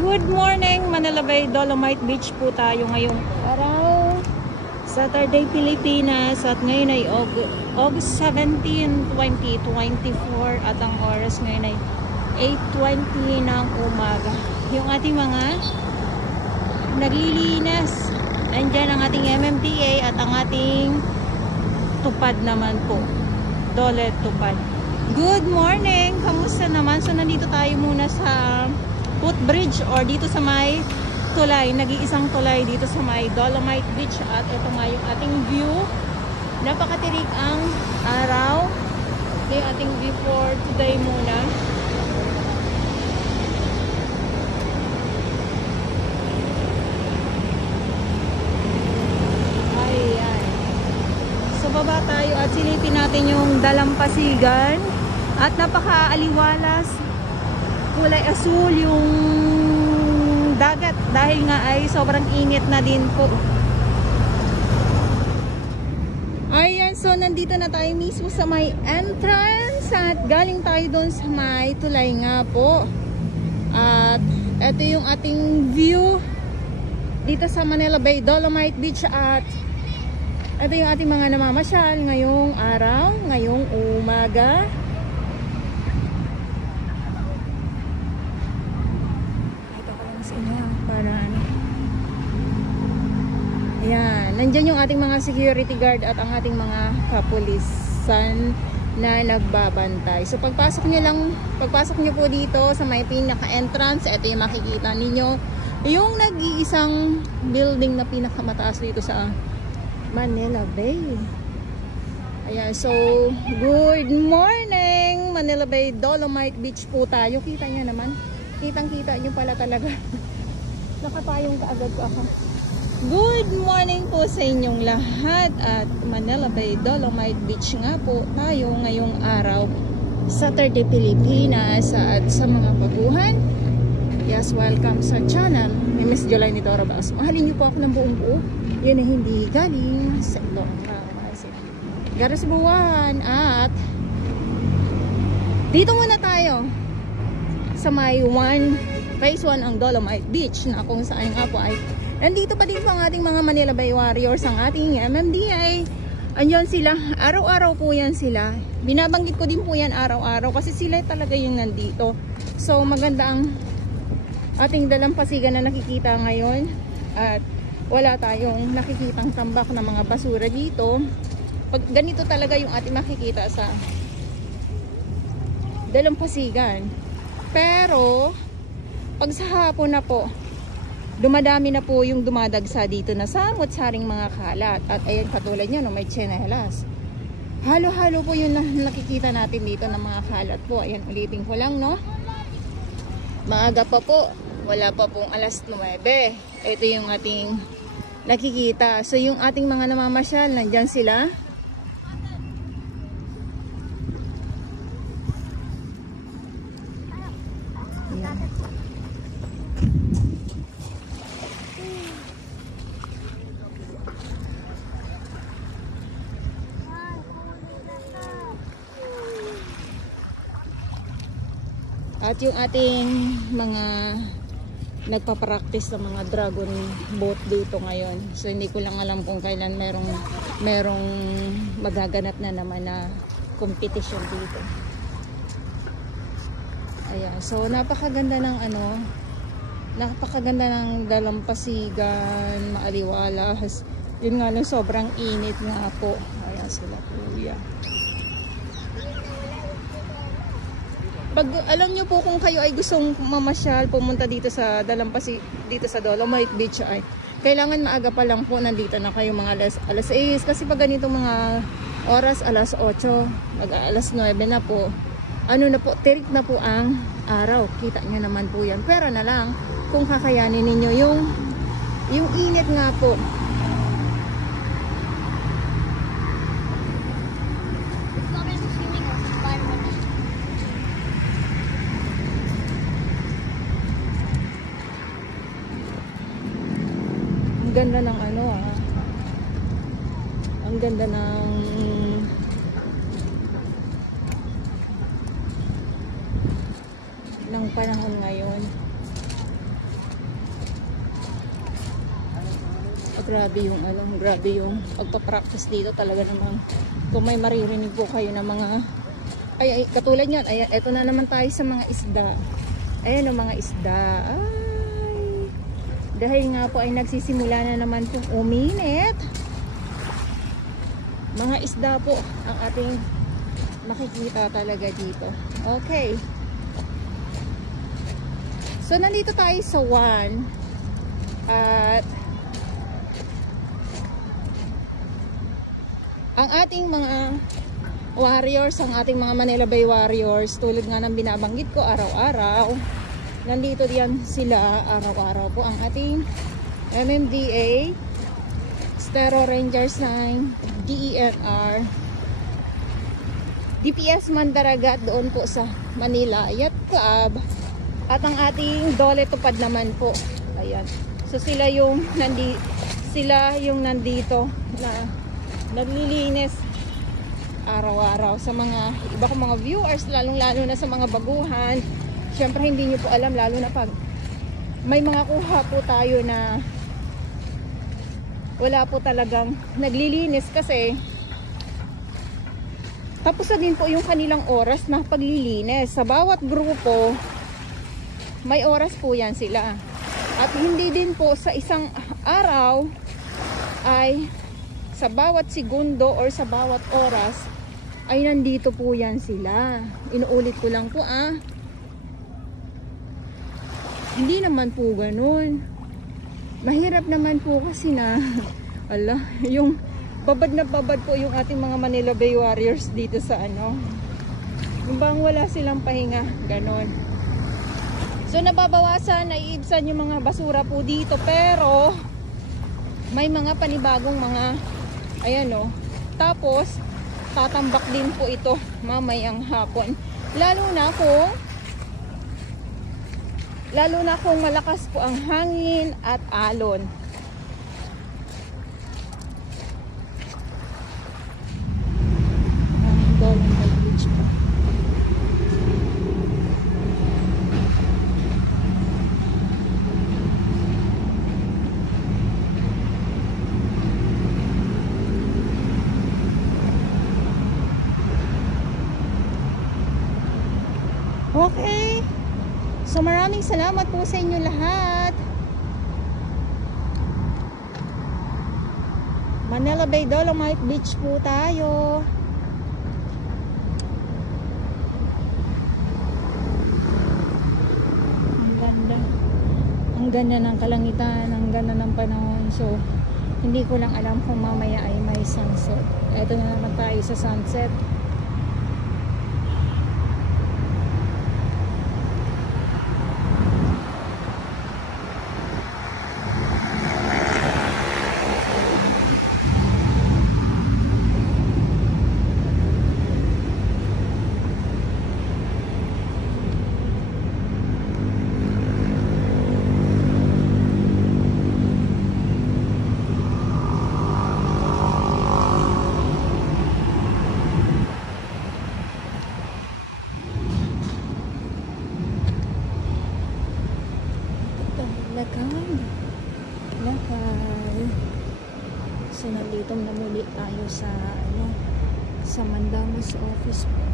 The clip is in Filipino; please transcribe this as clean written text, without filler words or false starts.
Good morning, Manila Bay, Dolomite Beach po tayo ngayong araw. Saturday, Pilipinas, at ngayon ay August 17, 2024 at ang oras ngayon ay 8:20 ng umaga. Yung ating mga naglilinas, nandyan ang ating MMDA at ang ating tupad naman po, Dole Tupad. Good morning! Kamusta naman? So nandito tayo muna sa footbridge or dito sa may tulay, nag-iisang tulay dito sa may Dolomite Beach, at ito nga yung ating view. Napakatirik ang araw. Ito yung ating view for today muna. Ayan. So baba tayo at silipin natin yung dalampasigan at napaka-aliwalas, kulay asul yung dagat dahil nga ay sobrang init na din po. Ayan, so nandito na tayo mismo sa may entrance at galing tayo doon sa may tulay nga po. At ito yung ating view dito sa Manila Bay, Dolomite Beach, at ito yung ating mga namamasyal ngayong araw, ngayong umaga. Para ano. Ayan, nandyan yung ating mga security guard at ang ating mga kapulisan na nagbabantay. So pagpasok nyo po dito sa may pinaka-entrance, ito yung makikita ninyo, yung nag-iisang building na pinakamataas dito sa Manila Bay. Ayan, so good morning Manila Bay, Dolomite Beach po tayo. Kita nyo naman, kitang-kita nyo pala talaga. Nakapayong kaagad ko ako. Good morning po sa inyong lahat at Manila Bay, Dolomite Beach nga po tayo ngayong araw, Saturday, Pilipinas, at sa mga baguhan. Yes, welcome sa channel ni Miss Jolene Toro Baos. Mahalin niyo po ako ng buong buo. Yun ay hindi galing sa ilong Garasbuan. At dito muna tayo sa may Phase 1 ang Dolomite Beach, na kung saan nga po ay nandito pa din po ang ating mga Manila Bay Warriors, ang ating MMDA. Andyan sila, araw-araw po yan sila. Binabanggit ko din po yan araw-araw kasi sila talaga yung nandito. So maganda ang ating dalampasigan na nakikita ngayon, at wala tayong nakikitang tambak na mga basura dito. Pag ganito talaga yung ating makikita sa dalampasigan. Pero pag sa hapon na po, dumadami na po yung dumadagsa dito na samot-saring mga kalat. At ayan, katulad nyo, no, may tsinelas. Halo-halo po yung nakikita natin dito ng mga kalat po. Ayan, ulitin ko lang, no? Maaga pa po. Wala pa pong alas 9. Ito yung ating nakikita. So, yung ating mga namamasyal, nandyan sila. At yung ating mga nagpa-practice ng mga dragon boat dito ngayon. So hindi ko lang alam kung kailan merong magaganap na naman na competition dito. Ayan, so napakaganda ng napakaganda ng dalampasigan, maaliwalas. Yun nga lang, sobrang init nga po. Ayan sila, kuya. Pag alam nyo po kung kayo ay gustong mamasyal, pumunta dito sa dito sa Dolomite Beach, ay kailangan maaga pa lang po nandito na kayo, mga alas 6, kasi pag ganitong mga oras, alas 8, alas 9 na po, ano na po, tirik na po ang araw. Kita nyo naman po yan. Pero na lang kung kakayanin ninyo yung init nga po. Ang ganda ng ang ganda ng panahon ngayon. Grabe yung grabe yung pagpa-practice dito talaga namang kung may maririnig po kayo ng mga ay katulad niyan. Ay eto na naman tayo sa mga isda. Ayan ang mga isda. Ay. Dahil nga po ay nagsisimula na naman pong uminit. Mga isda po ang ating makikita talaga dito. Okay. So nandito tayo sa 1 at ang ating mga warriors, ang ating mga Manila Bay Warriors, tulad nga ng binabanggit ko araw-araw, nandito diyan sila araw-araw po. Ang ating MMDA, Estero Rangers 9, DENR, DPS Mandaragat doon po sa Manila Yacht Club, at ang ating Dole Tupad naman po. Ayan. So sila yung nandito na naglilinis araw-araw sa mga iba kong mga viewers, lalong-lalo na sa mga baguhan. Syempre hindi nyo po alam, lalo na pag may mga kuha po tayo na wala po talagang naglilinis, kasi tapos na din po yung kanilang oras na paglilinis. Sa bawat grupo may oras po yan sila, at hindi din po sa isang araw ay sa bawat segundo or sa bawat oras ay nandito po yan sila. Inuulit ko lang po hindi naman po ganun. Mahirap naman po kasi na yung babad na babad po yung ating mga Manila Bay Warriors dito sa yung bang wala silang pahinga, ganun. So nababawasan, naiibsan yung mga basura po dito, pero may mga panibagong mga tapos tatambak din po ito mamayang hapon, lalo na kung malakas po ang hangin at alon. Okay. So maraming salamat po sa inyo lahat. Manila Bay Dolomite Beach po tayo. Ang ganda. Ang ganda ng kalangitan, ang ganda ng panahon. So hindi ko lang alam kung mamaya ay may sunset. Eto na naman tayo sa sunset. Lakay. So nandito na muli tayo sa sa Mandamus office po.